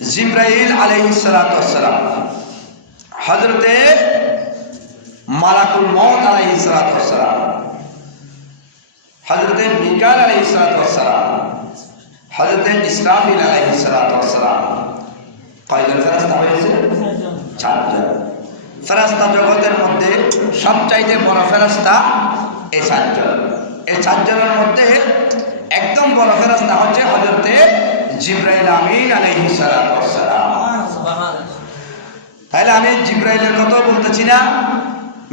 জিব্রাইল আলাইহিস সালাতু ওয়াস সালাম, হযরতে মালাকুল মউত আলাইহিস সালাতু ওয়াস সালাম, হযরতে মিকাইল আলাইহিস সালাতু ওয়াস সালাম, হযরতে ইসরাফিল আলাইহিস সালাতু ওয়াস সালাম। কয়জন ফেরেশতা হয়েছে? 4 জন। ফেরেশতা জগতের মধ্যে সবচাইতে বড় ফেরেশতা এই 4 জন। এই 4 জনের মধ্যে একদম বড় ফেরেশতা হচ্ছে হযরতে জিব্রাইল আমিন আলাইহিস সালাতু ওয়াস সালাম। তাহলে আমি জিব্রাইলের কথা বলতেছি না,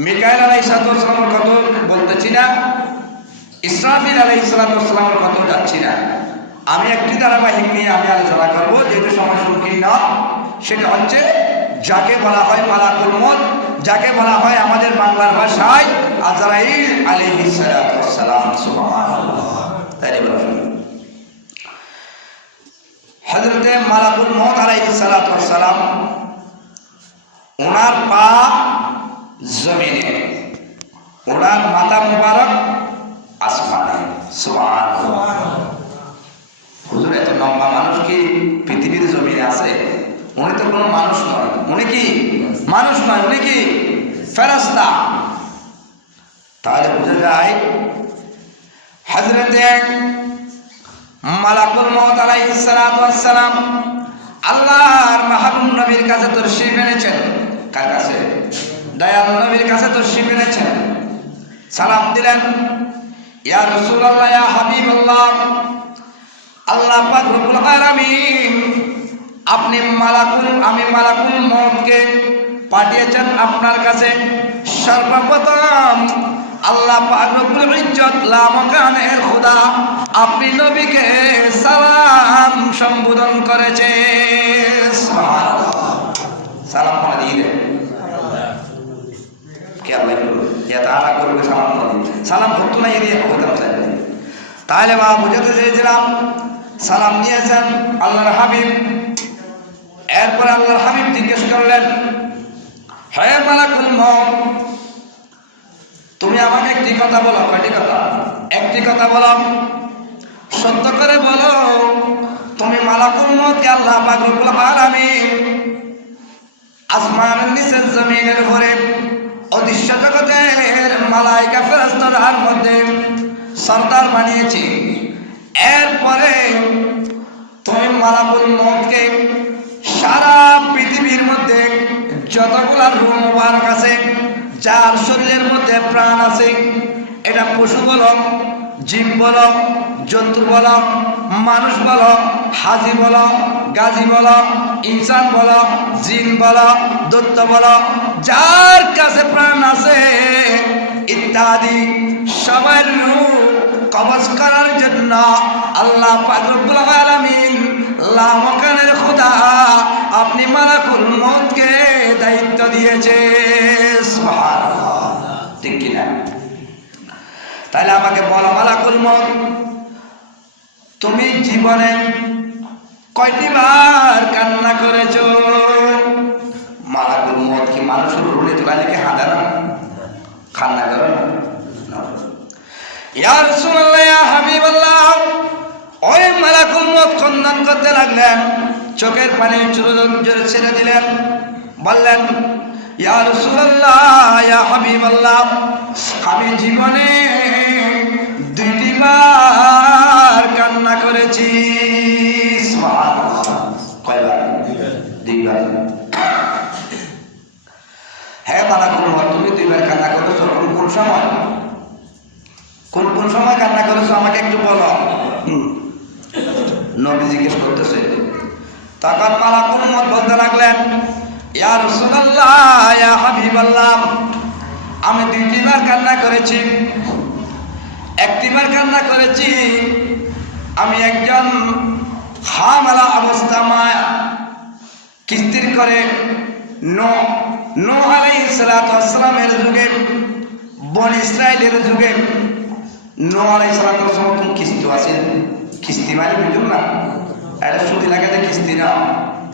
মিকাইল আলাইহিস সালাতু ওয়াস সালামের কথা বলতেছি না, ইসরাফিল আলাইহিস সালাতু ওয়াস সালামের কথা যাচ্ছি না। আমি একটি ধারাবাহিক নিয়ে আমি আলোচনা করব, যেহেতু সময় সংকীর্ণ। সেটা হচ্ছে যাকে বলা হয় মালাকুল মউত, যাকে বলা হয় আমাদের বাংলা ভাষায় আজরাইল আলাইহিস সালাতু ওয়াস সালাম। সুবহানাল্লাহ। তাই বলুন, হযরতে মালাকুল মউত আলাইহিস সালাতু ওয়াস সালাম, ওনার পা জমিনে, ওনার মাথা মুবারক আসমানে। সুবহানাল্লাহ। হুজুর, এত লম্বা মানুষ কি পৃথিবীর জমিনে আছে? উনি তো কোনো মানুষ নয়। উনি কি মানুষ নয়, উনি কি ফেরেশতা। তাহলে বুঝা যায় হযরতে মালাকুল মউত আলাইহিস সালাতু ওয়াস সালাম আল্লাহর মাহবুব নবীর কাছে তশরীফ এনেছেন। কার কাছে? দয়াল নবীর কাছে তশরীফ এনেছেন। সালাম দিলেন, ইয়া রাসূলুল্লাহ, ইয়া হাবিবাল্লাহ, আল্লাহ পাক রব্বুল আলামিন আপনি আমি মালাকুল মউতকে পাঠিয়েছেন আপনার কাছে। সর্বপ্রথম আল্লাহ পাক রব্বুল ইজ্জত লামাকানের খোদা আপনি নবীকে সালাম সম্বোধন করেছেন। সালাম করে দিয়ে কে আল্লাহ করবে, ইয়া তাআলা করবে সালাম করে। সালাম করতে না এদিকে হতাম চাই। তাহলে মা বুঝাতে চেয়েছিলাম, সালাম নিয়েছেন আল্লাহর হাবিব। এরপর আল্লাহর হাবিব জিজ্ঞেস করলেন, হে মালাকুল মউত, তুমি আমাকে একটি কথা বলো। কয়টি কথা? একটি কথা বলো, সত্য করে বলো, তুমি মালাকুল মউতকে আল্লাহ পাক রব্বুল আলামিন আসমানের নিচে জমিনের উপরে অদৃশ্য জগতের মালায়েকা ফেরেশতাদের মধ্যে সরদার বানিয়েছি। এরপরে তুমি মালাকুল মউতকে সারা পৃথিবীর মধ্যে যতগুলা রূহ মুবারক আছে, যার শরীরের মধ্যে প্রাণ আছে, এটা পশু বলো, জীব বলো, জন্তু বলো, মানুষ বলো, হাজি বলো, গাজী বলো, ইনসান বলো, জিন বলো, দৈত্য বলো, যার কাছে প্রাণ আছে ইত্যাদি সবার রূহ কবজ করার জন্য আল্লাহ পাক রব্বুল আলামিন লামাকানের খোদা আপনি মালাকুল মউতকে দায়িত্ব দিয়েছে। সুবহানাল্লাহ। ঠিক কি না? তাহলে আমাকে বলো, মালাকুল মউত তুমি জীবনে কয়টি বার কান্না করেছো? মালাকুল মউত কি মানুষের রুলে তোলালে কি হাঁদা না, কান্না করে না? ইয়া রাসূলুল্লাহ, ইয়া হাবিবাল্লাহ, ওই মালাকুল মউত খন্দন করতে লাগলেন, চোখের পানি জোরে ছেড়ে দিলেন, বললেন, ইয়া রাসূলুল্লাহ, ইয়া হাবিবাল্লাহ, আমি জীবনে 2টি বার কান্না করেছি। সুবহানাল্লাহ। কয়বার? 2 বার। হ্যাঁ মালাকুল মউত, তুমি 2 বার কান্না করেছো। কোন সময়? কোন সময় কান্না করেছো আমাকে একটু বলো। নবী জিজ্ঞেস করতেছে। তখন মালাকুল মউত বলতে লাগলেন, ইয়া রাসূলুল্লাহ, ইয়া হাবিবাল্লাহ, আমি 2টি বার কান্না করেছি। 1টি বার কান্না করেছি আমি একজন হামালা অবস্থা মায়া কিস্তির করে নূহ আলাইহিস সালাতু ওয়াস সালামের যুগে, বনি ইসরাইলের যুগে নূহ আলাইহিস সালাতু ওয়াস সালাম কিস্তি আছে। কিস্তি মানে বুঝুন না, এটা সুতি লাগাতে কিস্তি না।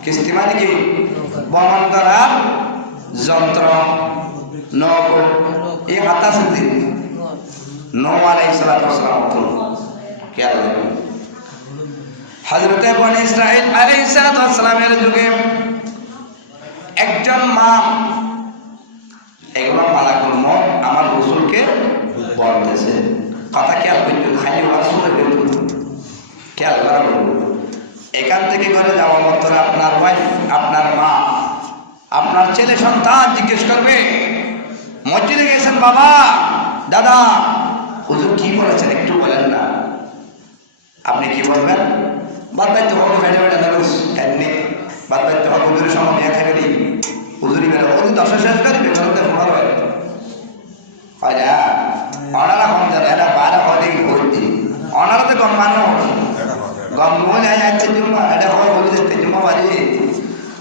কিস্তি মানে কি? বহন করা যন্ত্র, নৌকো, এই হাতা সুতি। নূহ আলাইহিস সালাতু ওয়াস সালাম হযরতে বনী ইসরাঈল আলাইহিস সালামের যুগে একজন মা, এগুলো মালাকুল মউত আমার রাসূলকে বলতেছে, কথা খেয়াল করতে খালি রাসূলের খেয়াল করা বলবো। এখান থেকে ঘরে যাওয়া মাত্র আপনার ওয়াইফ, আপনার মা, আপনার ছেলে সন্তান জিজ্ঞেস করবে, মসজিদে গেছেন বাবা, দাদা, হুজুর কি বলেছেন একটু বলেন না। আপনি কি বলবেন? বাদ বাইতে হবে ফেটে ফেটে লাগুস এমনি বাদ বাইতে হবে হুজুরের সময় নিয়ে খেয়ে দিই, হুজুরি বেরো হুজুর দশা শেষ করি বেরোতে ফোনার হয় না। অনারা কম জানে, এটা বারা হলে ভর্তি, অনারাতে কম মানুষ গম বলে যাচ্ছে জুম্মা, এটা হয় বলে যাচ্ছে জুম্মা বাড়ি।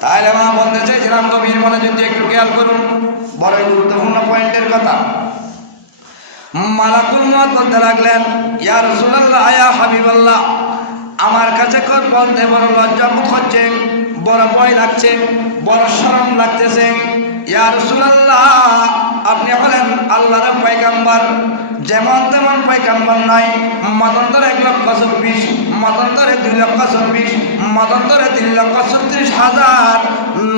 তাহলে মা বলতে চাইছিলাম গভীর মনে যদি একটু খেয়াল করুন, বড় গুরুত্বপূর্ণ পয়েন্টের কথা। মালাকুল মউত বলতে লাগলেন, ইয়া রাসূলুল্লাহ, ইয়া হাবিবাল্লাহ, আমার কাছে বলতে বড় লজ্জা বোধ হচ্ছে, বড় ভয় লাগছে, বড় শরম লাগতেছে। ইয়া রাসূলুল্লাহ, আপনি হলেন আল্লাহর পয়গম্বর, যেমন তেমন পয়গম্বর নাই। মতান্তরে 1,24,000, মতান্তরে 2,24,000, মতান্তরে 3,36,000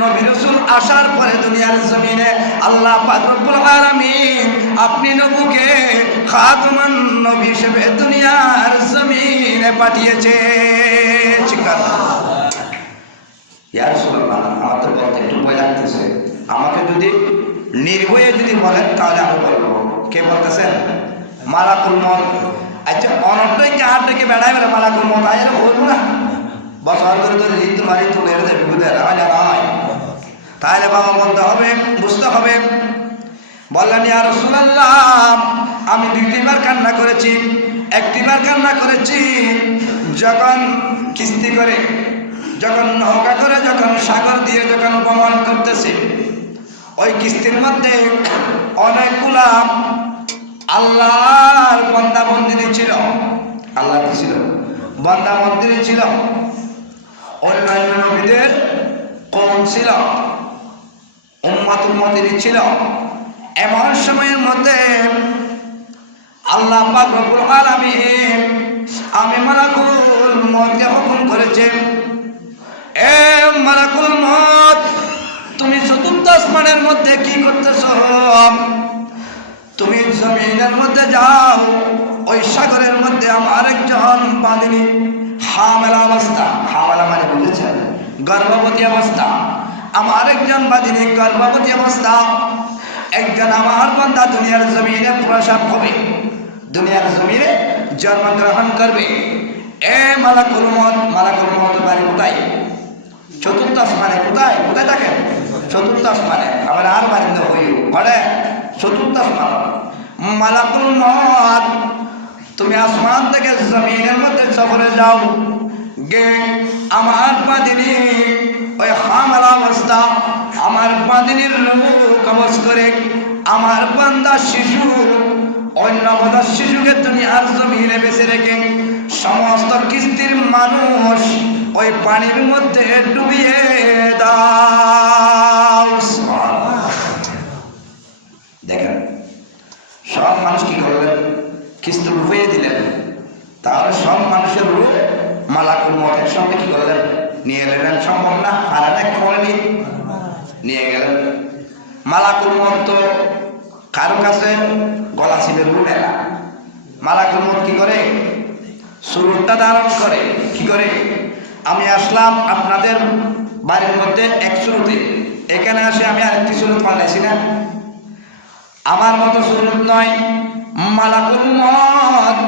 নবী রাসূল আসার পরে দুনিয়ার জমিনে আল্লাহ পাক রব্বুল আলামিন আপনি নবুকে খাতামান নবী হিসেবে দুনিয়ার জমিনে পাঠিয়েছে। ইয়া রাসূলুল্লাহ, আমার তো বলতে একটু ভয় লাগতেছে, আমাকে যদি নির্ভয়ে যদি বলেন তাহলে আমি বলবো। কে বলতেছেন? মালাকুল মউত। আচ্ছা, অনর্থই কার থেকে বেড়ায় বলে মালাকুল মউত আইলে বলবো না, বছর করে তো ঋতু মারি তো এর বিপদে হয় না নয়। তাহলে বাবা বলতে হবে, বুঝতে হবে। বললেন, ইয়া রাসূলুল্লাহ, আমি 2বার কান্না করেছি। 1বার কান্না করেছি যখন কিস্তি করে, যখন নৌকা করে, যখন সাগর দিয়ে যখন ভ্রমণ করতেছে, ওই কিস্তির মধ্যে অনেকগুলা আল্লাহর বান্দা বন্দিনী ছিল। আল্লাহ কি ছিল? বান্দা বন্দিনী ছিল। অন্যান্য নবীদের কওম ছিল, উম্মত ছিল। এমন সময়ের মধ্যে আল্লাহ পাক রব্বুল আলামিন আমি মালাকুল মউতকে হুকুম করেছে, এ মালাকুল মউত, তুমি চতুর্থ আসমানের মধ্যে কি করতেছো? তুমি জমিনের মধ্যে যাও, ওই সাগরের মধ্যে আমার একজন বাঁদিনী হামেলা অবস্থা, হামেলা মানে বুঝেছেন গর্ভবতী অবস্থা, আমার একজন বাঁদিনী গর্ভবতী অবস্থা, একজন আমার বান্দা দুনিয়ার জমিনে প্রসব হবে, দুনিয়ার জমিনে জন্মগ্রহণ করবে। এ মালাকুল মউত, মালাকুল মউত বাড়ি কোথায়? চতুর্থ আসমানে। কোথায়? কোথায় থাকেন? চতুর্থ আসমানে। আমরা আর বারিন্দা হই পড়ে চতুর্থ আসমান। মালাকুল মউত, তুমি আসমান থেকে জমিনের মধ্যে সফরে যাও, গে আমার বাঁদিনী ওই হামলা অবস্থা, আমার বাঁদিনীর রূহ কবজ করে আমার বান্দা শিশু, অন্য কথা শিশুকে দুনিয়ার জমিনে বেঁচে রেখে সমস্ত কিস্তির মানুষ ওই পানির মধ্যে ডুবিয়ে দাও। দেখেন, সব মানুষ কি করলেন? কিস্তি ডুবিয়ে দিলেন। তাহলে সব মানুষের রূপ মালাকুল মউতের সঙ্গে কি করলেন? নিয়ে গেলেন। সম্ভব না, আর এক করেনি, নিয়ে গেলেন। মালাকুল মউত তো কারো কাছে গলা ছিপে রুবে না। মালাকুল মউত কি করে? সুরটা ধারণ করে। কি করে? আমি আসলাম আপনাদের বাড়ির মধ্যে এক সুরতে, এখানে আসে আমি আরেকটি সুরত বানাইছি না, আমার মতো সুরত নয়। মালাকুল মউত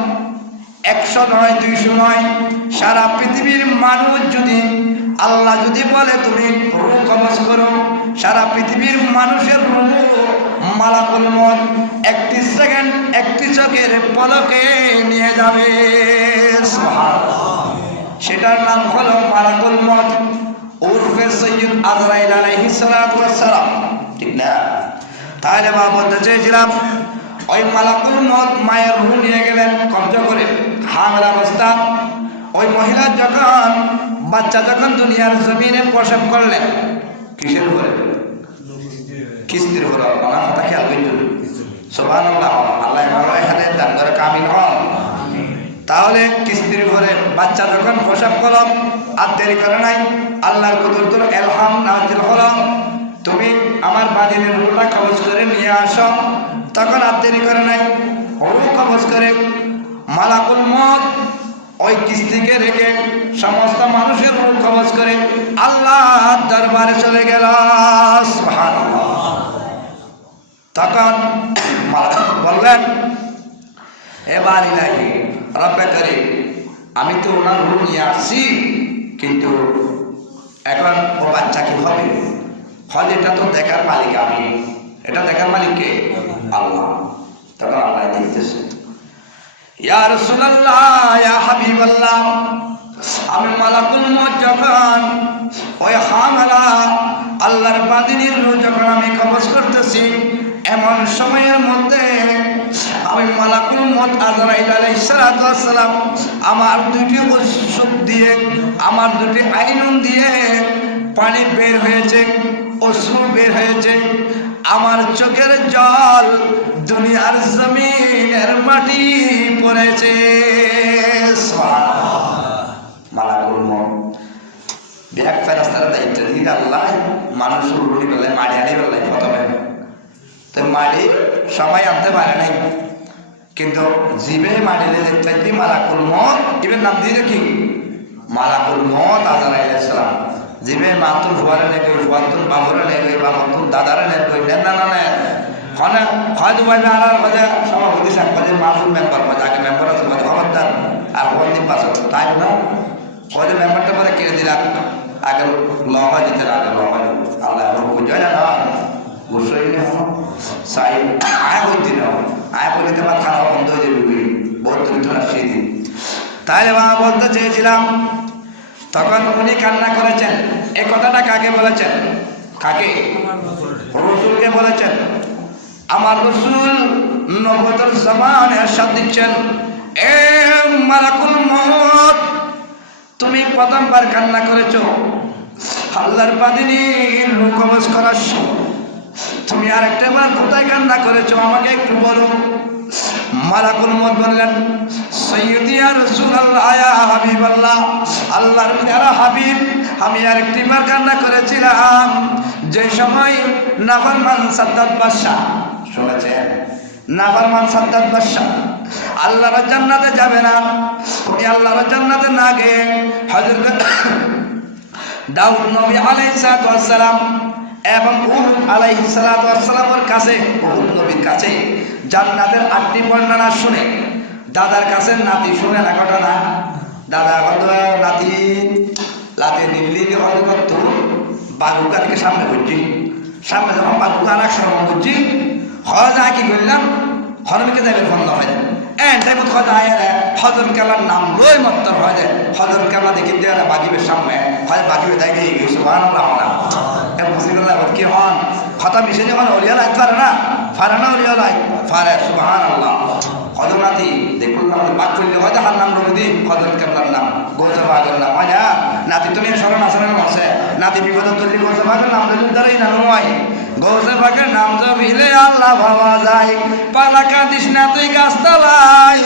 100 নয়, 200 নয়, সারা পৃথিবীর মানুষ যদি আল্লাহ যদি বলে তুমি রূহ কবজ করো, সারা পৃথিবীর মানুষের রূহ মালাকুল মউত 1 সেকেন্ড 1 চোখের পলকে নিয়ে যাবে। সেটার নাম হলো মালাকুল মউত উরফে সৈয়দ আজরাইল আলাইহিস সালাতু ওয়াস সালাম, ঠিক না? তাহলে মা বলতে চেয়েছিলাম, ওই মালাকুল মউত মায়ের রূহ নিয়ে গেলেন কবজা করে, হামলা অবস্থা। ওই মহিলা যখন বাচ্চা যখন দুনিয়ার জমিনে প্রসব করলেন, কিসের উপরে? কিস্তির উপরে। আমার কথা খেয়াল করুন, সুবহানাল্লাহ। আল্লাহ ভালো এখানে দান করে কামিল হন। তাহলে কিস্তির ঘরে বাচ্চা যখন প্রসব করো আর দেরি করে নাই, আল্লাহর কুদরতুল ইলহাম নাযিল হলো, তুমি আমার বাদিনের রূহটা কবজ করে নিয়ে আসো, তখন আর দেরি করে নাই, রূহ কবজ করে মালাকুল মউত ওই কিস্তিকে রেখে সমস্ত মানুষের রূহ কবজ করে আল্লাহর দরবারে চলে গেল। সুবহানাল্লাহ। তখন বললেন, এবার ইলাহি রব্বে করিম, আমি তো ওনার রূহ নিয়ে আসছি, কিন্তু এখন ও বাচ্চা কি হবে? হল এটা তো দেখার মালিক আমি, এটা দেখার মালিক কে? আল্লাহ। তখন আল্লাহ দেখতেছে, ইয়া রাসূলুল্লাহ, ইয়া হাবিবাল্লাহ, আমি মালাকুল মউত যখন ওই হামলা আল্লাহর বাদিনীর রূহ যখন আমি কবজ করতেছি, এমন সময়ের মধ্যে আমি মালাকুল মউত আজরাইল আলাইহিস সালাতু ওয়াস সালাম আমার দুটি অশ্রু দিয়ে, আমার দুটি আইনুন দিয়ে পানি বের হয়েছে, অশ্রু বের হয়েছে, আমার চোখের জল দুনিয়ার জমিনের মাটি পড়েছে। মালাকুল মউত বিরাট ফেরেশতারা দায়িত্ব দিয়ে আল্লাহ মানুষের রুটি বলে মাটি আনি বলে প্রথমে তো মাটি সবাই আনতে পারে নাই, কিন্তু জিবে মাটি দেখতে মালাকুল মউত, ইবের নাম দিয়ে কি মালাকুল মউত আজরাইল আলাইহিস সালাম, জিবে মাতুল ফুয়ারে নেই, ফুয়াতুল বাবরে নেই, বাবতুল দাদারে নেই, না না না খনে খয়দ বাইবে আর বাজে সভাপতি সাহেব বাজে মাসুল মেম্বার বাজে, আগে মেম্বার আছে বাজে খবরদার আর কোন দিন পাস তাই না কয়দে মেম্বারটা পরে কেড়ে দিলাম, আগে লহা দিতে আগে লহা আল্লাহ বুঝায় না গোসাই নেই সাই আয় বলতে না আয় বলিতে আমার খাওয়া বন্ধ হয়ে যাবে, বহুত দরিদ্র আসছে দিন। তাহলে মা বলতে চেয়েছিলাম, তখন উনি কান্না করেছেন। এই কথাটা কাকে বলেছেন? কাকে? রাসূলকে বলেছেন। আমার রাসূল নবুয়তের জামান ইরশাদ দিচ্ছেন, এ মালাকুল মউত, তুমি প্রথমবার কান্না করেছো আল্লাহর বাদিনীর রূহ কবজ করার সময়, তুমি আরেকটা বার কোথায় কান্না করেছো আমাকে একটু বলো। মালাকুল মউত বললেন, সাইয়্যিদি ইয়া রাসূলুল্লাহ, ইয়া হাবিবাল্লাহ, আল্লাহর প্যারা হাবিব, আমি আরেকটি বার কান্না করেছিলাম যে সময় নাফরমান সাদ্দাত বাদশা, শুনেছেন নাফরমান সাদ্দাত বাদশা আল্লাহর জান্নাতে যাবে না, উনি আল্লাহর জান্নাতে না গিয়ে হযরত দাউদ নবী আলাইহিস সালাতু ওয়াস সালাম এবং উহুদ আলাইহিস সালাতু ওয়াস সালামের কাছে, উহুদ নবীর কাছে জান্নাতের 8টি বর্ণনা শুনে দাদার কাছে নাতি শুনে না ঘটনা, দাদা কত নাতি লাতে দিল্লি হযরত বাগুকারকে সামনে বুঝছি, সামনে যখন বাগুকার আশ্রম বুঝছি হজ কি করলাম হরমকে যাবে বন্ধ হয় তাই মত কথা আয় হজর কেলার নাম লই মত্তর হয় যায়, হজর কেলা দেখি দেওয়া বাগিবের সামনে হয় বাগিবে দেখে সুবহানাল্লাহ বুঝি গেল কি হন কথা মিশে যখন অলিয়া লাই পারে না অলিয়া লাই পারে সুবহানাল্লাহ। হজর নাতি দেখুন আমাদের বাক করলে হয়তো হার নাম রবি দিন হজর কেবলার নাম গৌসে ভাগের নাম হয় না নাতি তুমি স্মরণ আছে না আছে নাতি বিপদ তৈরি গৌসে ভাগের নাম রবি দ্বারাই না নয়, গৌসে ভাগের নাম জবিলে আল্লাহ ভাবা যায়, পালা কাঁদিস না তুই গাছতলায়,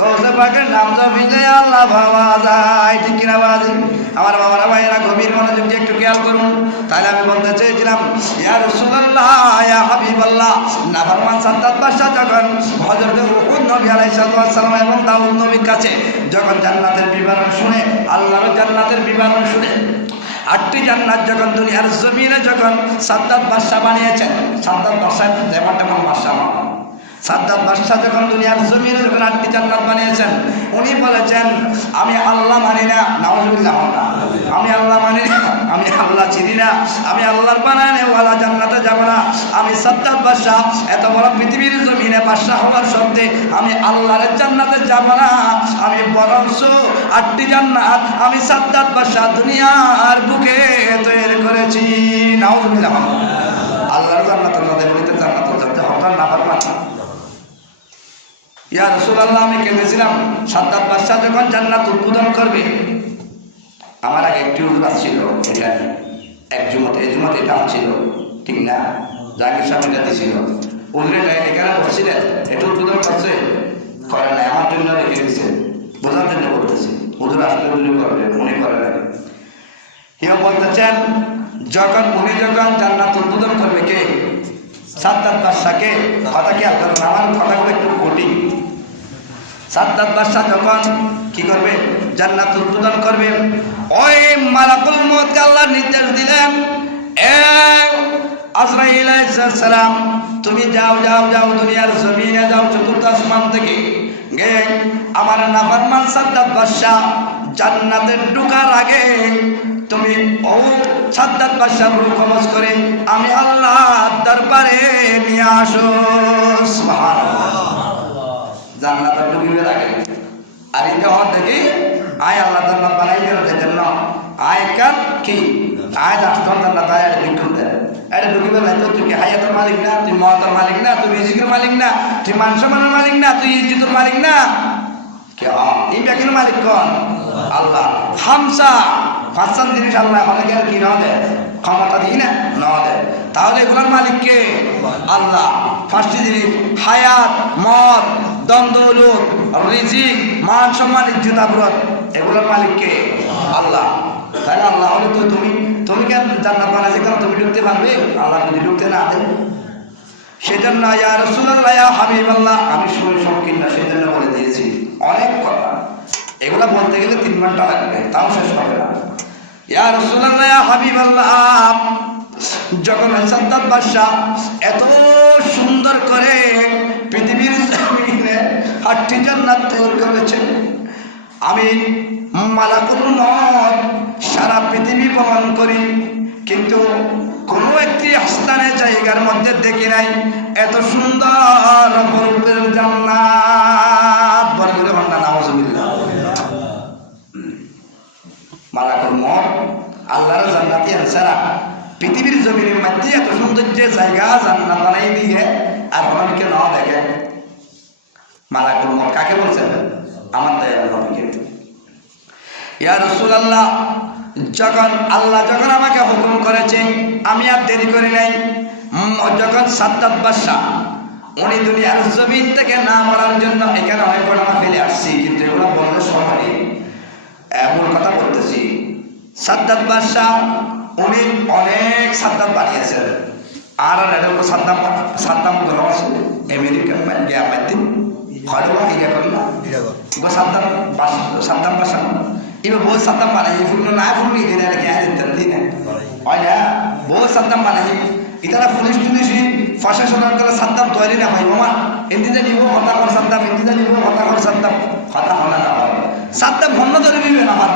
গৌসে ভাগের নাম জবিলে আল্লাহ ভাবা যায়, ঠিক কিনা বাজে? আমার বাবারা ভাইয়েরা গভীর মনোযোগ দিয়ে একটু খেয়াল করুন। তাহলে আমি বলতে চেয়েছিলাম, ইয়া রাসূলুল্লাহ, ইয়া হাবিবাল্লাহ, নাফরমান সাদ্দাত বাদশা যখন হযরত উহুদ নবী আলাইহিস সালাম এবং দাউদ নবীর কাছে যখন জান্নাতের বিবরণ শুনে, আল্লাহর জান্নাতের বিবরণ শুনে, 8টি জান্নাত যখন দুনিয়ার জমিনে যখন সাদ্দাত বাদশা বানিয়েছেন, সাদ্দাত বাদশা যেমন তেমন বাদশা না, সাদ্দাত বাদশা যখন দুনিয়ার জমিনে যখন 8টি জান্নাত বানিয়েছেন, উনি বলেছেন আমি আল্লাহ মানি না, নাউজুবিল্লাহ, আমি আল্লাহ মানি না, আমি আল্লাহ চিনি না, আমি আল্লাহর বানানে ওয়ালা জান্নাতে যাব না, আমি সাদ্দাত বাদশা এত বড় পৃথিবীর জমিনে বাদশা হওয়ার সত্ত্বে আমি আল্লাহর জান্নাতে যাব না, আমি বরঞ্চ 8টি জান্নাত আমি সাদ্দাত বাদশা দুনিয়ার বুকে তৈরি করেছি। নাউজুবিল্লাহ। আল্লাহর জান্নাতের মধ্যে বলিতে জান্নাত যেতে হঠাৎ না পারবেন না। ইয়া রাসূলুল্লাহ, আমি কেঁদেছিলাম সাদ্দাত বাদশা যখন জান্নাত উদ্বোধন করবে, আমার আগে একটি উজবাস ছিল, এটা এক জুমতে এই জুমতে এটা ছিল, ঠিক না? জাহাঙ্গীর সাহেব এটা দিয়েছিল, উজরে এখানে বসছিলেন, এটা উদ্বোধন করছে করে নাই, আমার জন্য রেখে দিচ্ছে, বোঝার জন্য বলতেছি, হুজুর আসলে দূরে করবে মনে করে না। কেউ বলতেছেন যখন জান্নাত উদ্বোধন করবে কে? সাদ্দাত বাদশাকে। কথা কি আপনার আমার কথাগুলো একটু কঠিন। সাদ্দাত বাদশা যখন কি করবে? জান্নাত উদ্বোধন করবে। ওই মালাকুল মউতকে আল্লাহ নির্দেশ দিলেন, এ আজরাইল আলাইহিস সালাম, তুমি যাও দুনিয়ার জমিনে যাও, চতুর্থ আসমান থেকে গিয়ে আমার নাফরমান সাদ্দাত বাদশা জান্নাতে ঢোকার আগে তুমি ও সাদ্দাত বাদশার রূহ কবজ করে আমি আল্লাহ দরবারে নিয়ে আসো। সুবহানাল্লাহ। জান্নাতে ঢুকিবার আগে আর এটা হওয়ার দেখি আয় আল্লাহ জান্নাত বানাই দেওয়ার জন্য আয় কার কি আয় আসতাম জান্নাত আয় বিক্ষুব্ধ দেয়। এটা ঢুকিবার নাই তো তুই কি হায়াতের মালিক না, তুই মওতের মালিক না, তুই রিজিকের মালিক না, তুই মান সম্মানের মালিক না, তুই ইজ্জতের মালিক না, কে এই ব্যক্তির মালিক কোন? আল্লাহ। হামসা পাঁচটা জিনিস আল্লাহ অনেকে আর কি না দেয়, ক্ষমতা দিই না দেয়, তাহলে এগুলোর মালিক কে? আল্লাহ। পাঁচটি জিনিস হায়াত, মত, দ্বন্দ্ব, রিজিক, মান সম্মান, ইজ্জত আবরত, এগুলোর মালিক কে? আল্লাহ। তাহলে আল্লাহ হলে তো তুমি কেন জান্নাত বানাইছে কেন? তুমি ঢুকতে পারবে? আল্লাহ যদি ঢুকতে না দেয়, সেজন্য ইয়া রাসূলুল্লাহ ইয়া হাবিবাল্লাহ আমি সময় সংকীর্ণ সেজন্য বলে দিয়েছি অনেক কথা, এগুলা বলতে গেলে 3 ঘন্টা লাগবে, তাও শেষ হবে না। ইয়া রাসূলুল্লাহ ইয়া হাবিবাল্লাহ যখন সাদ্দাত বাদশা এত সুন্দর করে পৃথিবীর জমিনে 8টি জান্নাত তৈরি করেছেন, আমি মালাকুল মউত সারা পৃথিবী ভ্রমণ করি কিন্তু কোনো একটি স্থানে জায়গার মধ্যে দেখি নাই এত সুন্দর বরফের জান্নাত। বরফের বান্দা নাউজুবিল্লাহ। মালাকুল মউত আল্লাহর জান্নাতি আনসারা পৃথিবীর জমিনের মধ্যে এত সৌন্দর্যের জায়গা জান্নাত বানাই দিয়ে আর অনেকে না দেখে। মালাকুল মউত কাকে বলছেন? আমার দয়াল নবীকে। ইয়া রাসূলুল্লাহ যখন আল্লাহ আমাকে হুকুম করেছে আমি আর দেরি করি নাই। যখন সাদ্দাত বাদশা উনি দুনিয়ার জমিন থেকে না মরার জন্য এখানে অনেক ঘটনা ফেলে আসছি, কিন্তু এগুলো বলার সময় নেই, এমন কথা বলতেছি। সাদ্দাত বাদশা উনি অনেক সাদ্দাত বানিয়েছেন, আর এটা হলো সাদ্দাম গ্রহ আছে আমেরিকান গিয়া পাইতে খড়বা ইয়া করলা সাদ্দাম বাদশা इमे बहुत सत्तम बनाई फुल ना फुल नहीं देने लगे हैं इधर दिन है और यार बहुत सत्तम बनाई इधर पुलिस ही फर्स्ट सोलर कर सत्तम तो नहीं ना भाई मामा इंदिरा नहीं वो होता कर सत्तम इंदिरा नहीं वो होता कर सत्तम खाता होना ना सत्तम होना तो नहीं भी ना हमारा